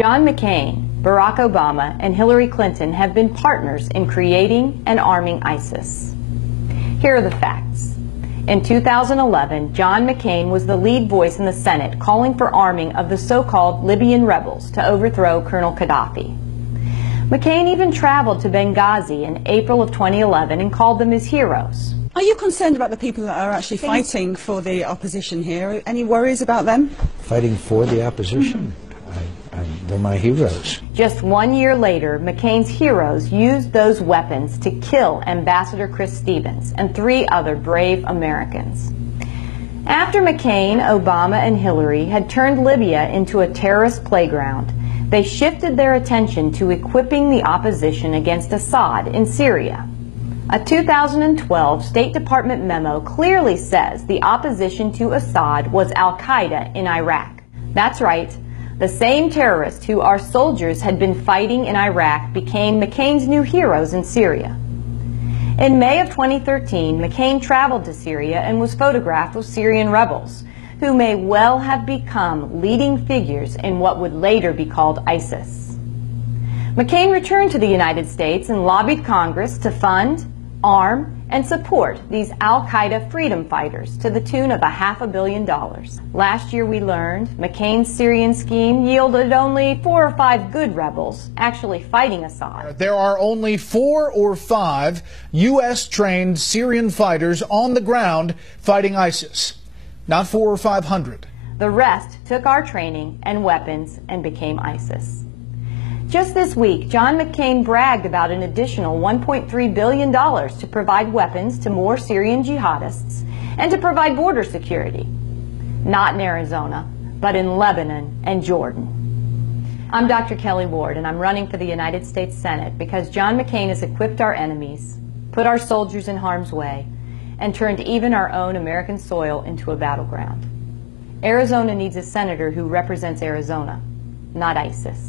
John McCain, Barack Obama, and Hillary Clinton have been partners in creating and arming ISIS. Here are the facts. In 2011, John McCain was the lead voice in the Senate calling for arming of the so-called Libyan rebels to overthrow Colonel Gaddafi. McCain even traveled to Benghazi in April of 2011 and called them his heroes. Are you concerned about the people that are actually fighting for the opposition here? Any worries about them? Fighting for the opposition? They're my heroes. Just 1 year later, McCain's heroes used those weapons to kill Ambassador Chris Stevens and 3 other brave Americans. After McCain, Obama, and Hillary had turned Libya into a terrorist playground, they shifted their attention to equipping the opposition against Assad in Syria. A 2012 State Department memo clearly says the opposition to Assad was Al-Qaeda in Iraq. That's right. The same terrorists who our soldiers had been fighting in Iraq became McCain's new heroes in Syria. In May of 2013, McCain traveled to Syria and was photographed with Syrian rebels, who may well have become leading figures in what would later be called ISIS. McCain returned to the United States and lobbied Congress to fund, arm, and support these Al-Qaeda freedom fighters to the tune of $500 million. Last year we learned McCain's Syrian scheme yielded only 4 or 5 good rebels actually fighting Assad. There are only 4 or 5 U.S.-trained Syrian fighters on the ground fighting ISIS, not 400 or 500. The rest took our training and weapons and became ISIS. Just this week, John McCain bragged about an additional $1.3 billion to provide weapons to more Syrian jihadists and to provide border security. Not in Arizona, but in Lebanon and Jordan. I'm Dr. Kelly Ward, and I'm running for the United States Senate because John McCain has equipped our enemies, put our soldiers in harm's way, and turned even our own American soil into a battleground. Arizona needs a senator who represents Arizona, not ISIS.